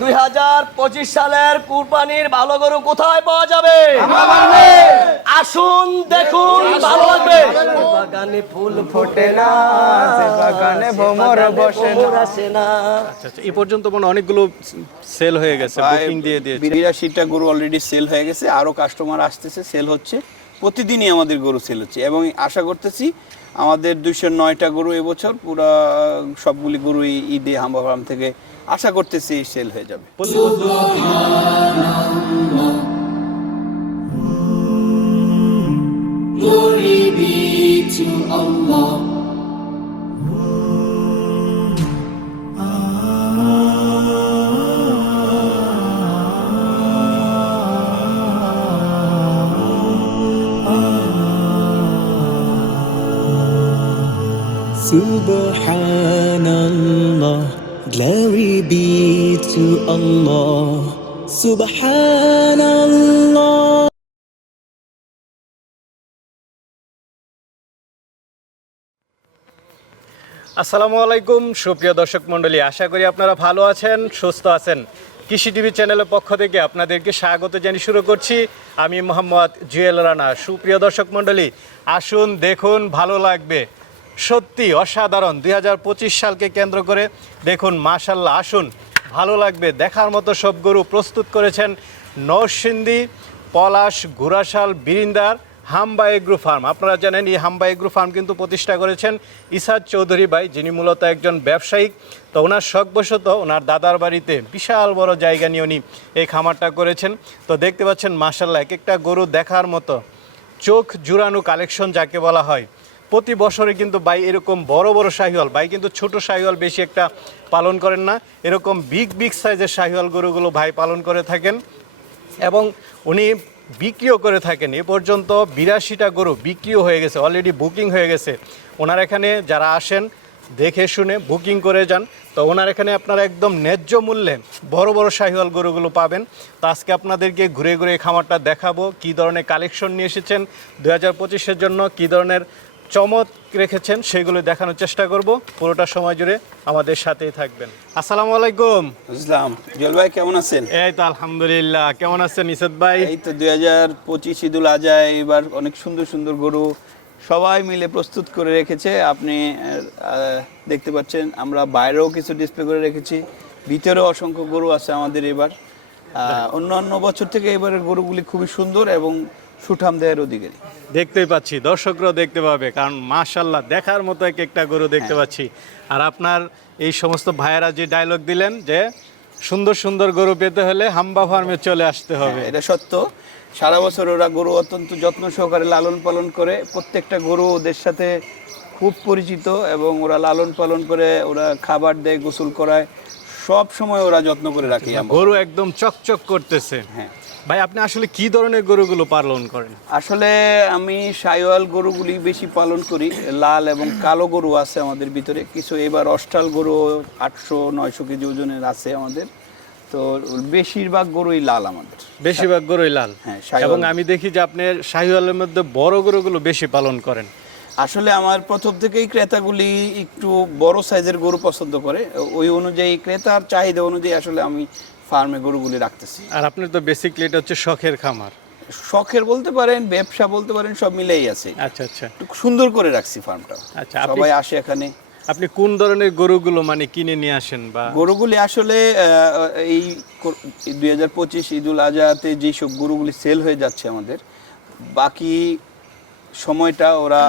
দুই হাজার পঁচিশ সালের কুরবানির ভালো গরু কোথায় পাওয়া যাবে? আসুন দেখুন ভালো লাগবে। বাগানে ফুল ফোটে না বাগানে ভ্রমর বসে না। আসে না। আচ্ছা আচ্ছা এই পর্যন্ত মনে অনেকগুলো সেল হয়ে গেছে বুকিং দিয়ে দিয়েছে। বিরাশিটা গরু অলরেডি সেল হয়ে গেছে আরও কাস্টমার আসতেছে সেল হচ্ছে। প্রতিদিনই আমাদের গরু সেল হচ্ছে। এবং আশা করতেছি আমাদের দুইশো নয়টা গরু এবছর, পুরো সবগুলি গরুই ঈদে হাম্বা ফার্ম থেকে আশা করতেছি সেল হয়ে যাবে Allah. Subhanallah, glory be to Allah. Subhanallah. আসসালামু আলাইকুম সুপ্রিয় দর্শক মণ্ডলী আশা করি আপনারা ভালো আছেন সুস্থ আছেন কৃষি টিভি চ্যানেলের পক্ষ থেকে আপনাদেরকে স্বাগত জানিয়ে শুরু করছি আমি মোহাম্মদ জুয়েল রানা সুপ্রিয় দর্শক মণ্ডলী আসুন দেখুন ভালো লাগবে সত্যি অসাধারণ। দুই হাজার পঁচিশ সালকে কেন্দ্র করে দেখুন মাশাল্লাহ আসুন। ভালো লাগবে, দেখার মতো সব গরু প্রস্তুত করেছেন নরসিংদী, পলাশ গুরাশাল বিরিন্দার হাম্বা এগ্রো ফার্ম। আপনারা জানেন, এই হাম্বা এগ্রো ফার্ম কিন্তু প্রতিষ্ঠা করেছেন ইসাদ চৌধুরী ভাই, যিনি মূলত একজন ব্যবসায়িক। তো ওনার শখবশত ওনার দাদার বাড়িতে বিশাল বড় জায়গা নিয়ে উনি এই খামারটা করেছেন। তো দেখতে পাচ্ছেন মাসাল্লাহ এক একটা গরু দেখার মতো চোখ জুড়ানো কালেকশন যাকে বলা হয়। প্রতি বছরে কিন্তু ভাই এরকম বড় বড় শাহিওয়াল, ভাই কিন্তু ছোট শাহিওয়াল বেশি একটা পালন করেন না। এরকম বিগ বিগ সাইজের শাহিওয়াল গরুগুলো ভাই পালন করে থাকেন এবং উনি বিক্রিও করে থাকেন। এ পর্যন্ত বিরাশিটা গরু বিক্রিও হয়ে গেছে অলরেডি বুকিং হয়ে গেছে। ওনার এখানে যারা আসেন, দেখে শুনে বুকিং করে যান। তো ওনার এখানে আপনারা একদম ন্যায্য মূল্যে বড় বড় শাহিওয়াল গরুগুলো পাবেন। তো আজকে আপনাদেরকে ঘুরে ঘুরে খামারটা দেখাবো, কী ধরনের কালেকশন নিয়ে এসেছেন দু হাজার পঁচিশের জন্য কী ধরনের চমক রেখেছেন সেগুলো দেখানোর চেষ্টা করব। পুরোটা সময় জুড়ে আমাদের সাথেই থাকবেন। আসসালামু আলাইকুম। বুঝলাম জল ভাই কেমন আছেন? এই তো আলহামদুলিল্লাহ। কেমন আছেন ইসদ ভাই? এই তো দুই হাজার পঁচিশ ঈদুল আজহায় এবার অনেক সুন্দর সুন্দর গরু সবাই মিলে প্রস্তুত করে রেখেছে। আপনি দেখতে পাচ্ছেন আমরা বাইরেও কিছু ডিসপ্লে করে রেখেছি। ভিতরেও অসংখ্য গরু আছে আমাদের এবার। অন্যান্য বছর থেকে এবারের গরুগুলি খুবই সুন্দর এবং সুঠাম দেহের অধিকারী। দেখতেই পাচ্ছি দর্শকরাও দেখতে পাবে কারণ মাশাল্লাহ দেখার মতো এক একটা গরু দেখতে পাচ্ছি। আর আপনার এই সমস্ত ভাইয়েরা যে ডায়লগ দিলেন যে সুন্দর সুন্দর গরু পেতে হলে হাম্বা ফার্মে চলে আসতে হবে। এটা সত্য। সারা বছর ওরা গরু অত্যন্ত যত্ন সহকারে লালন পালন করে প্রত্যেকটা গরু ওদের সাথে খুব পরিচিত এবং ওরা লালন পালন করে ওরা খাবার দেয় গোসল করায় সব সময় ওরা যত্ন করে রাখি গরু একদম চকচক করতেছে। হ্যাঁ। ভাই আপনি আসলে কি ধরনের গরুগুলো পালন করেন? আসলে আমি সাইওয়াল গরুগুলি বেশি পালন করি। লাল এবং কালো গরু আছে আমাদের ভিতরে। কিছু এবার অষ্টাল গরু আটশো নয়শো কেজি ওজনের আছে আমাদের। তো বেশিরভাগ গরুই লাল আমাদের। বেশিরভাগ গরুই লাল? হ্যাঁ। এবং আমি দেখি যে আপনি শাহিওয়ালের মধ্যে বড় গরুগুলো বেশি পালন করেন। আসলে আমার প্রথম থেকেই ক্রেতাগুলি একটু বড় সাইজের গরু পছন্দ করে। ওই অনুযায়ী ক্রেতার চাহিদা অনুযায়ী আসলে আমি ফার্মে গরুগুলি রাখতেছি। আর আপনার তো বেসিকলি এটা হচ্ছে শখের খামার। শখের বলতে পারেন ব্যবসা বলতে পারেন সব মিলেই আছে। আচ্ছা আচ্ছা। একটু সুন্দর করে রাখছি ফার্মটা আচ্ছা, সবাই আসে এখানে। আপনি কোন ধরনের গরুগুলো মানে কিনে নিয়ে আসেন বা গরুগুলি আসলে এই দুই হাজার পঁচিশ ঈদুল আজহাতে যেসব গরুগুলি সেল হয়ে যাচ্ছে আমাদের বাকি সময়টা ওরা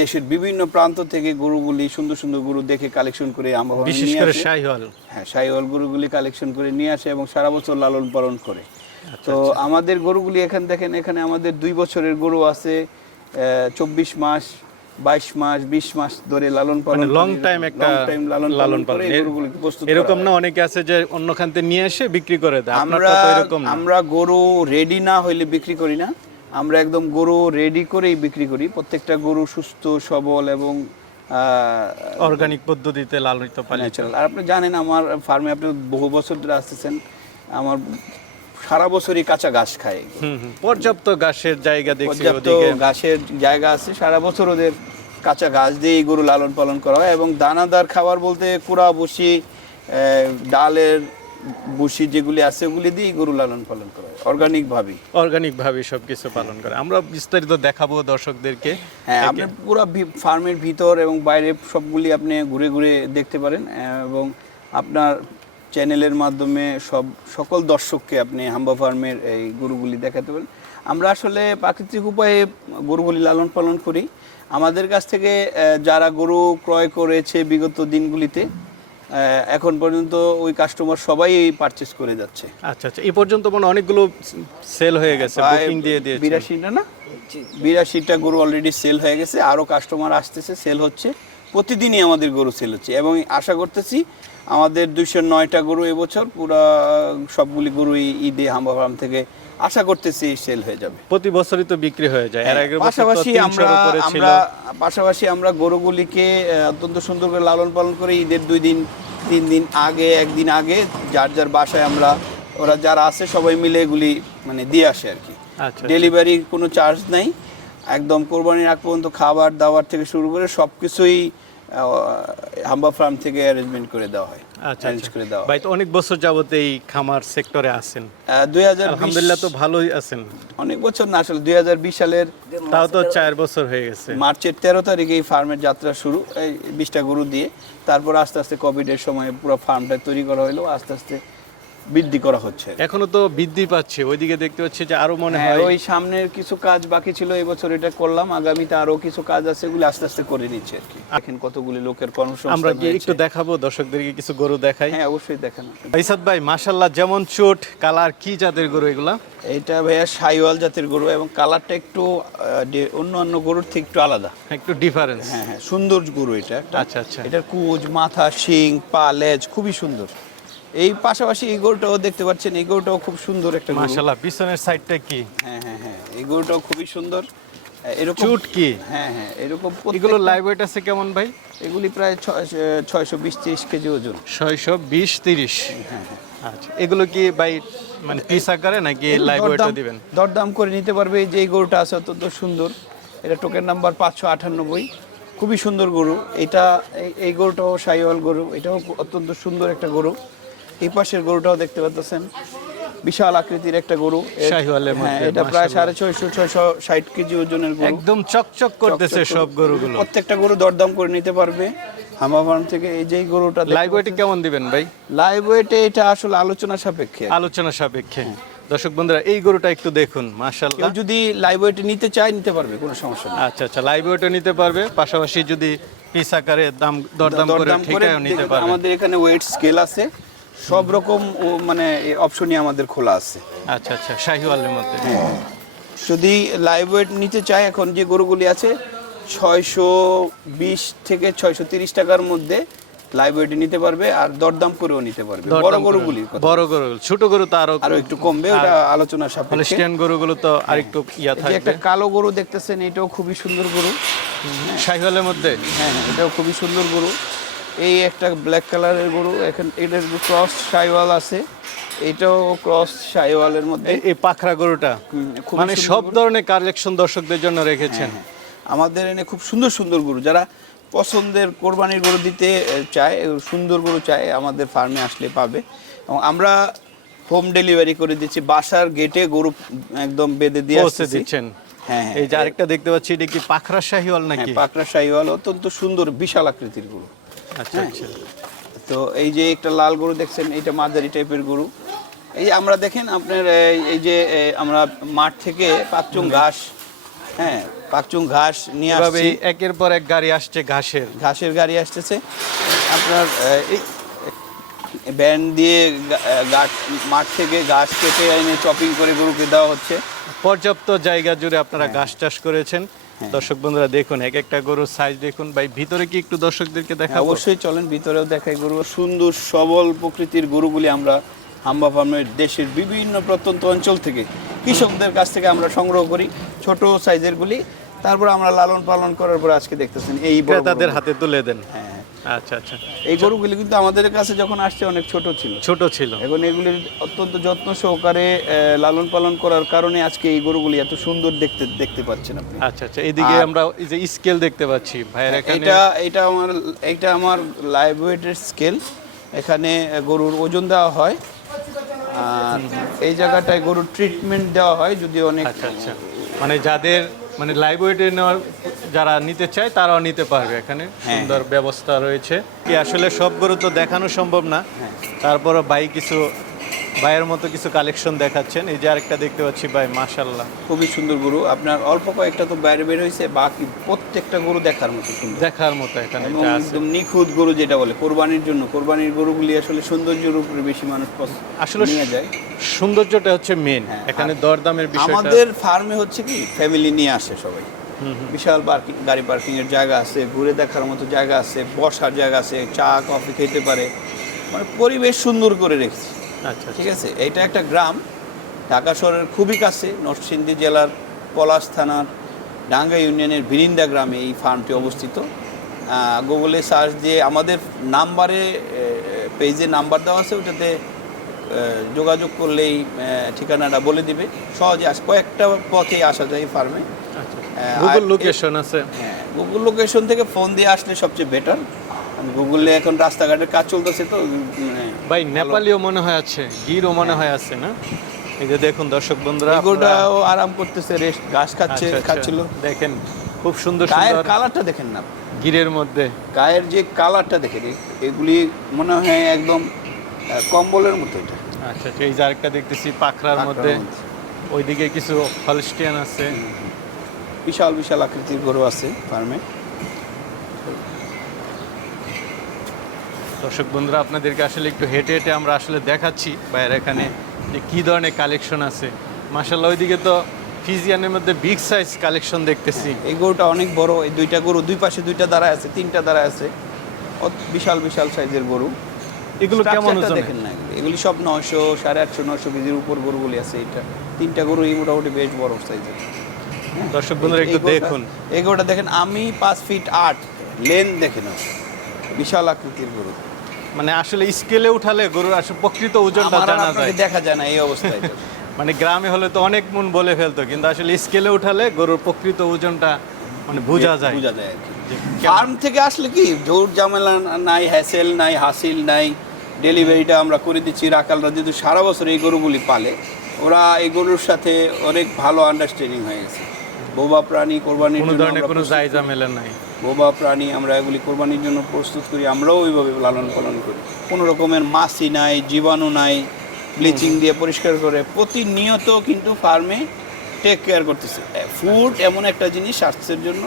দেশের বিভিন্ন প্রান্ত থেকে গরুগুলি সুন্দর সুন্দর গরু দেখে কালেকশন করে আমরা বিশেষ করে শাহিওয়াল হ্যাঁ সাইওয়াল গরুগুলি কালেকশন করে নিয়ে আসে এবং সারা বছর লালন পালন করে। তো আমাদের গরুগুলি এখানে দেখেন এখানে আমাদের দুই বছরের গরু আছে চব্বিশ মাস বাইশ মাস বিশ মাস ধরে লালন পালন মানে লং টাইম একটা লালন লালন পালন। পালন এরকম না অনেকে আছে যে অন্য থেকে নিয়ে এসে বিক্রি করে দেয়। আমরা আমরা গরু রেডি না হইলে বিক্রি করি না। আমরা একদম গরু রেডি করেই বিক্রি করি। প্রত্যেকটা গরু সুস্থ সবল এবং অর্গানিক পদ্ধতিতে লালিত পালিত। আর আপনি জানেন আমার ফার্মে আপনি বহু বছর ধরে আসতেছেন আমার সারা বছরই কাঁচা ঘাস খায়। পর্যাপ্ত ঘাসের জায়গা দেখছি পর্যাপ্ত ঘাসের জায়গা আছে সারা বছর ওদের কাঁচা ঘাস দিয়ে গরু লালন পালন করা হয় এবং দানাদার খাবার বলতে কুড়া বসি ডালের বসি যেগুলি আছে ওগুলি দিয়েই গরু লালন পালন করা হয় অর্গানিক ভাবেই। অর্গানিক ভাবে সবকিছু পালন করে আমরা বিস্তারিত দেখাবো দর্শকদেরকে। হ্যাঁ আপনি পুরো ফার্মের ভিতর এবং বাইরে সবগুলি আপনি ঘুরে ঘুরে দেখতে পারেন এবং আপনার চ্যানেলের মাধ্যমে সব সকল দর্শককে আপনি হাম্বা ফার্মের এই গরুগুলি দেখাতে পারেন। আমরা আসলে প্রাকৃতিক উপায়ে গরুগুলি লালন পালন করি। আমাদের কাছ থেকে যারা গরু ক্রয় করেছে বিগত দিনগুলিতে এখন পর্যন্ত ওই কাস্টমার সবাই এই পারচেস করে যাচ্ছে। আচ্ছা আচ্ছা এই পর্যন্ত মনে অনেকগুলো সেল হয়ে গেছে বুকিং দিয়ে দিয়েছে। বিরাশিটা না? বিরাশিটা গরু অলরেডি সেল হয়ে গেছে আরও কাস্টমার আসতেছে সেল হচ্ছে। প্রতিদিনই আমাদের গরু সেল হচ্ছে এবং আশা করতেছি আমাদের দুইশো নয়টা গরু এবছর পুরো সবগুলি গরু এই ঈদে হাম্বা ফার্ম থেকে আশা করতেছি সেল হয়ে যাবে। প্রতি বছরই তো বিক্রি হয়ে যায়। এর আগের হ্যাঁ, পাশাপাশি আমরা আমরা পাশাপাশি আমরা গরুগুলিকে অত্যন্ত সুন্দর করে লালন পালন করে ঈদের দুই দিন তিন দিন আগে একদিন আগে যার যার বাসায় আমরা ওরা যারা আছে সবাই মিলে এগুলি মানে দিয়ে আসে আর কি। আচ্ছা ডেলিভারি কোনো চার্জ নাই। একদম কোরবানির আগ পর্যন্ত খাবার দাবার থেকে শুরু করে সব কিছুই হাম্বা ফার্ম থেকে অ্যারেঞ্জমেন্ট করে দেওয়া হয়। আচ্ছা আচ্ছা। করে দেওয়া ভাই তো অনেক বছর যাবত এই খামার সেক্টরে আছেন। দুই হাজার আলহামদুলিল্লাহ তো ভালোই আছেন। অনেক বছর না আসলে দুই হাজার বিশ সালের তাও তো চার বছর হয়ে গেছে। মার্চের তেরো তারিখে এই ফার্মের যাত্রা শুরু এই বিশটা গরু দিয়ে। তারপর আস্তে আস্তে কোভিডের সময় পুরো ফার্মটা তৈরি করা হলো আস্তে আস্তে বৃদ্ধি করা হচ্ছে। এখনও তো বৃদ্ধি পাচ্ছে ওইদিকে দেখতে পাচ্ছি যে আরও মনে হ্যাঁ হয় ওই সামনের কিছু কাজ বাকি ছিল এই বছর এটা করলাম আগামীতে আরও কিছু কাজ আছে এগুলো আস্তে আস্তে করে নিচ্ছে আর কি। দেখেন কতগুলি লোকের কর্মসংস্থান আমরা কি একটু দেখাবো দর্শকদেরকে কিছু গরু দেখাই। হ্যাঁ অবশ্যই দেখেন। ইসাদ ভাই মাশাল্লাহ যেমন চোট কালার কি জাতের গরু এগুলা? এটা ভাইয়া সাইওয়াল জাতের গরু এবং কালারটা একটু অন্য অন্য গরুর থেকে একটু আলাদা। একটু ডিফারেন্স হ্যাঁ হ্যাঁ সুন্দর গরু এটা। আচ্ছা, আচ্ছা। এটার কুচ মাথা শিং পা লেজ খুবই সুন্দর। এই পাশাপাশি এই গরুটাও দেখতে পাচ্ছেন এই গরুটাও খুব সুন্দর একটা গরু। মাশাল্লাহ পিছনের সাইডটা কি? হ্যাঁ হ্যাঁ হ্যাঁ এই গরুটাও খুবই সুন্দর। এরকম চুট কি? হ্যাঁ হ্যাঁ এরকম এগুলো লাইভ ওয়েট আছে কেমন ভাই? এগুলি প্রায় ছয়শো বিশ তিরিশ কেজি ওজন। ছয়শো বিশ তিরিশ। আচ্ছা এগুলো কি ভাই মানে পিস আকারে নাকি লাইভ দিবেন? দরদাম করে নিতে পারবে এই যে এই গরুটা আছে অত্যন্ত সুন্দর। এটা টোকেন নাম্বার পাঁচশো আটানব্বই। খুবই সুন্দর গরু। এটা এই- এই গরুটাও সাইওয়াল গরু। এটাও অত্যন্ত সুন্দর একটা গরু। এই পাশের গরুটাও দেখতে পাচ্ছেন। বিশাল আকৃতির একটা গরু। হ্যাঁ এটা প্রায় সাড়ে ছয়শো ছয়শো ষাট কেজি ওজনের গরু। একদম চকচক করতেছে সব গরুগুলো। প্রত্যেকটা গরু দরদাম করে নিতে পারবে। হামা ফার্ম থেকে এই যে গরুটা লাইভ ওয়েটে কেমন দিবেন ভাই? লাইভ ওয়েটে এটা আসলে আলোচনা সাপেক্ষে আলোচনা সাপেক্ষে। দর্শক বন্ধুরা এই গরুটা একটু দেখুন মাশাল্লাহ যদি লাইভ ওয়েটে নিতে চায় নিতে পারবে কোনো সমস্যা নেই। আচ্ছা আচ্ছা লাইভ ওয়েটও নিতে পারবে পাশাপাশি যদি পিস আকারে দাম দরদাম করে দরদাম নিতে পারবে। আমাদের এখানে ওয়েট স্কেল আছে। সব রকম মানে অপশনই আমাদের খোলা আছে। আচ্ছা আচ্ছা শাহিওয়ালের মধ্যে। যদি লাইভ ওয়েট নিতে চায় এখন যে গরুগুলি আছে ছয়শো বিশ থেকে ছয়শো তিরিশ টাকার মধ্যে লাইভ ওয়েটে নিতে পারবে আর দরদাম করেও নিতে পারবে। বড় কথা। বড় গরু ছোট গরু তো আরও আরও একটু কমবে ওটা আলোচনা সাপেক্ষে। হলিস্টিয়ান গরুগুলো তো আরেকটু ইয়া এই থাকবে। একটা কালো গরু দেখতেছেন এটাও খুবই সুন্দর গরু। শাহিওয়ালের মধ্যে? হ্যাঁ হ্যাঁ এটাও খুবই সুন্দর গরু। এই একটা ব্ল্যাক কালারের গরু এখন এটার ক্রস সাইওয়াল আছে। এটাও ক্রস সাইওয়ালের মধ্যে। এই- পাখরা গরুটা মানে সব ধরনের কালেকশন দর্শকদের জন্য রেখেছেন। আমাদের এনে খুব সুন্দর সুন্দর গরু। যারা পছন্দের কোরবানির গরু দিতে চায় সুন্দর গরু চায় আমাদের ফার্মে আসলে পাবে। এবং আমরা হোম ডেলিভারি করে দিচ্ছি। বাসার গেটে গরু একদম বেঁধে দিয়ে দিচ্ছেন। হ্যাঁ হ্যাঁ। এই যে আরেকটা দেখতে পাচ্ছি এটা কি পাখরা শাহিওয়াল হ্যাঁ নাকি পাখরা শাহিওয়াল অত্যন্ত সুন্দর বিশাল আকৃতির গরু। আচ্ছা হ্যাঁ। আচ্ছা। তো এই যে একটা লাল গরু দেখছেন এইটা মাঝারি টাইপের গরু। এই আমরা দেখেন আপনার এই- যে আমরা মাঠ থেকে পাকচুং ঘাস হ্যাঁ পাকচুং ঘাস নিয়ে আসছি। একের পর এক গাড়ি আসছে ঘাসের। ঘাসের গাড়ি আসতেছে। আপনার এই ব্যান দিয়ে গাছ মাঠ থেকে ঘাস কেটে এনে চপিং করে গরুকে দেওয়া হচ্ছে। পর্যাপ্ত জায়গা জুড়ে আপনারা ঘাস চাষ করেছেন। হ্যাঁ। দর্শক বন্ধুরা দেখুন এক একটা গরুর সাইজ দেখুন। ভাই ভিতরে কি একটু দর্শকদেরকে দেখা অবশ্যই চলেন ভিতরেও দেখাই গরু সুন্দর সবল প্রকৃতির গরুগুলি আমরা হাম্বা ফার্মের দেশের বিভিন্ন প্রত্যন্ত অঞ্চল থেকে কৃষকদের কাছ থেকে আমরা সংগ্রহ করি ছোট সাইজের গুলি। তারপর আমরা লালন পালন করার পর আজকে দেখতেছেন এই তাদের ক্রেতাদের। হাতে তুলে দেন। হ্যাঁ হ্যাঁ। আচ্ছা আচ্ছা। এই গরুগুলি কিন্তু আমাদের কাছে যখন আসছে অনেক ছোট ছিল। ছোট ছিল। এখন এগুলির অত্যন্ত যত্ন সহকারে লালন পালন করার কারণে আজকে এই গরুগুলি এত সুন্দর দেখতে দেখতে পাচ্ছেন আপনি। আচ্ছা আচ্ছা। এইদিকে আর- আমরা এই যে স্কেল দেখতে পাচ্ছি ভাইয়ের এখানে। এটা এটা আমার এটা আমার লাইভ ওয়েটের স্কেল এখানে গরুর ওজন দেওয়া হয়। আর এই জায়গাটায় গরুর ট্রিটমেন্ট দেওয়া হয় যদি অনেক আচ্ছা আচ্ছা। মানে যাদের মানে লাইভ ওয়েটে নেওয়ার যারা নিতে চায় তারাও নিতে পারবে এখানে। সুন্দর ব্যবস্থা রয়েছে। কি আসলে সব গরু তো দেখানো সম্ভব না। তারপরও বাই কিছু বাইয়ের মতো কিছু কালেকশন দেখাচ্ছেন। এই যে আরেকটা দেখতে পাচ্ছি ভাই মাশাল্লাহ খুবই সুন্দর গরু। আপনার অল্প কয়েকটা তো বাইরে বের হয়েছে বাকি প্রত্যেকটা গরু দেখার মতো সুন্দর। দেখার মতো এখানে একদম নিখুঁত গরু যেটা বলে কোরবানির জন্য। কোরবানির গরুগুলি আসলে সৌন্দর্যের উপরে বেশি মানুষ আসলে নিয়ে যায়। সৌন্দর্যটা হচ্ছে মেন হ্যাঁ, এখানে দরদামের বিষয়টা আমাদের ফার্মে হচ্ছে কি ফ্যামিলি নিয়ে আসে সবাই। বিশাল পার্কিং গাড়ি পার্কিংয়ের জায়গা আছে ঘুরে দেখার মতো জায়গা আছে বসার জায়গা আছে চা কফি খেতে পারে। মানে পরিবেশ সুন্দর করে রেখেছি। আচ্ছা ঠিক আছে? এটা একটা গ্রাম। ঢাকা শহরের খুবই কাছে নরসিংদী জেলার পলাশ থানার ডাঙ্গা ইউনিয়নের বিরিন্দা গ্রামে এই ফার্মটি অবস্থিত। গুগলে সার্চ দিয়ে আমাদের নাম্বারে পেজে নাম্বার দেওয়া আছে ওটাতে যোগাযোগ করলেই ঠিকানাটা বলে দিবে। সহজে আস কয়েকটা পথে আসা যায় ফার্মে আচ্ছা গুগল লোকেশন আছে। হ্যাঁ গুগল লোকেশন থেকে ফোন দিয়ে আসলে সবচেয়ে বেটার গুগলে এখন রাস্তাঘাটের কাজ চলতেছে তো মানে ভাই নেপালিও মনে হয় আছে গিরও মনে হয়। আছে না? এই যে দেখুন দর্শক বন্ধুরা আপনারা- আরাম করতেছে রেস্ট ঘাস খাচ্ছে আচ্ছা, আচ্ছা। খাচ্ছিল। দেখেন খুব সুন্দর গায়ের কালারটা দেখেন না। গিরের মধ্যে। গায়ের যে কালারটা দেখেন এগুলি মনে হয় একদম কম্বলের মতো এটা। আচ্ছা আচ্ছা, এই আরেকটা দেখতেছি পাখরার মধ্যে। মধ্যে। ওইদিকে কিছু হলস্টিয়ান আছে। বিশাল বিশাল আকৃতির গরু আছে ফার্মে। দর্শক বন্ধুরা আপনাদেরকে আসলে একটু হেঁটে হেঁটে আমরা আসলে দেখাচ্ছি বাইরে এখানে যে কী ধরনের কালেকশন আছে। মাসাল্লাহ ওইদিকে তো ফিজিয়ানের মধ্যে বিগ সাইজ কালেকশন দেখতেছি। এই গরুটা অনেক বড় এই দুইটা গরু দুই পাশে দুইটা দাঁড়ায় আছে তিনটা দাঁড়ায় আছে। বিশাল বিশাল সাইজের গরু। এগুলো কেমন দেখেন না এগুলি। এগুলি সব নয়শো সাড়ে আটশো নয়শো কেজির উপর গরুগুলি আছে এটা তিনটা গরু এই মোটামুটি বেশ বড় সাইজের। দর্শক বন্ধুরা একটু দেখুন। এই গরুটা দেখেন আমি পাঁচ ফিট আট লেন দেখে নাও বিশাল আকৃতির গরু। মানে আসলে স্কেলে উঠালে গরুর আসলে প্রকৃত ওজনটা জানা যায়। দেখা যায় না এই অবস্থায়। মানে গ্রামে হলে তো অনেক মন বলে ফেলতো কিন্তু আসলে স্কেলে উঠালে গরুর প্রকৃত ওজনটা মানে বোঝা যায়। বোঝা যায় ফার্ম থেকে আসলে কি জোর ঝামেলা নাই হ্যাসেল নাই হাসিল নাই ডেলিভারিটা আমরা করে দিচ্ছি। রাখালরা যেহেতু সারা বছর এই গরুগুলি পালে ওরা এই গরুর সাথে অনেক ভালো আন্ডারস্ট্যান্ডিং হয়ে গেছে। বোবা প্রাণী কোরবানির কোনো ধরনের কোনো জায়জা মেলে নাই। বোবা প্রাণী আমরা এগুলি কোরবানির জন্য প্রস্তুত করি আমরাও ওইভাবে লালন পালন করি। কোনো রকমের মাছি নাই জীবাণু নাই ব্লিচিং দিয়ে পরিষ্কার করে প্রতিনিয়ত কিন্তু ফার্মে টেক কেয়ার করতেছে। ফুড এমন একটা জিনিস স্বাস্থ্যের জন্য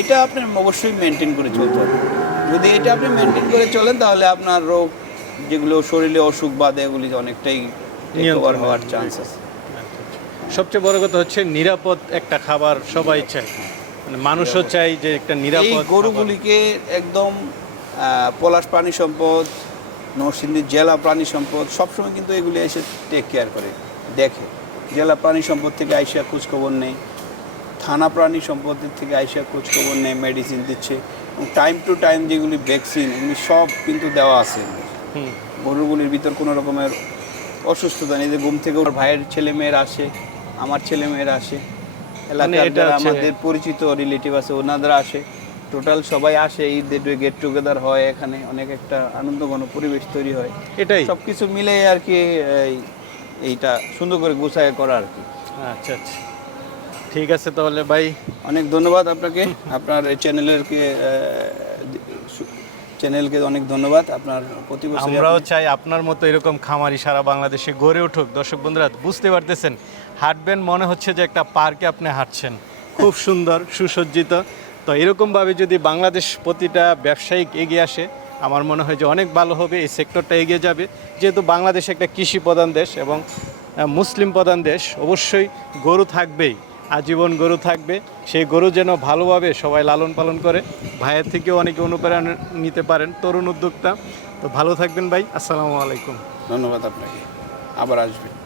এটা আপনার অবশ্যই মেনটেন করে চলতে হবে। যদি এটা আপনি মেনটেন করে চলেন তাহলে আপনার রোগ যেগুলো শরীরে অসুখ বাদে এগুলি অনেকটাই হওয়ার চান্স আছে। সবচেয়ে বড় কথা হচ্ছে নিরাপদ একটা খাবার সবাই চায়। মানে মানুষও চাই যে একটা নিরাপদ। গরুগুলিকে একদম পলাশ প্রাণী সম্পদ নরসিংদী জেলা প্রাণী সম্পদ সবসময় কিন্তু এগুলি এসে টেক কেয়ার করে দেখে। জেলা প্রাণী সম্পদ থেকে আইসা খোঁজখবর নেই থানা প্রাণী সম্পদের থেকে আইসা খোঁজখবর নেই মেডিসিন দিচ্ছে এবং টাইম টু টাইম যেগুলি ভ্যাকসিন এগুলি সব কিন্তু দেওয়া আছে। গরুগুলির ভিতর কোনো রকমের অসুস্থতা নেই যে ঘুম থেকে ওর ভাইয়ের ছেলে মেয়েরা আসে আমার ছেলে মেয়েরা আসে। এলাকার মানে যারা আমাদের পরিচিত রিলেটিভ আছে ওনারা আসে। টোটাল সবাই আসে ঈদের গেট টুগেদার হয় এখানে অনেক একটা আনন্দঘন পরিবেশ তৈরি হয়। এটাই। সব কিছু মিলে আর কি এইটা সুন্দর করে গুছায় করা আর কি। আচ্ছা আচ্ছা। ঠিক আছে তাহলে ভাই। অনেক ধন্যবাদ আপনাকে। আপনার এই চ্যানেলেরকে চ্যানেলকে অনেক ধন্যবাদ। আপনার প্রতি বছর আমরাও চাই আপনার মতো এরকম খামারি সারা বাংলাদেশে গড়ে উঠুক। দর্শক বন্ধুরা বুঝতে পারতেছেন হাঁটবেন মনে হচ্ছে যে একটা পার্কে আপনি হাঁটছেন। খুব সুন্দর সুসজ্জিত। তো এরকমভাবে যদি বাংলাদেশ প্রতিটা ব্যবসায়িক এগিয়ে আসে আমার মনে হয় যে অনেক ভালো হবে এই সেক্টরটা এগিয়ে যাবে। যেহেতু বাংলাদেশ একটা কৃষি প্রধান দেশ এবং মুসলিম প্রধান দেশ অবশ্যই গরু থাকবেই আজীবন গরু থাকবে। সেই গরু যেন ভালোভাবে সবাই লালন পালন করে ভাইয়ের থেকেও অনেকে অনুপ্রেরণা নিতে পারেন তরুণ উদ্যোক্তা। তো ভালো থাকবেন ভাই আসসালামু আলাইকুম। ধন্যবাদ আপনাকে। আবার আসবেন।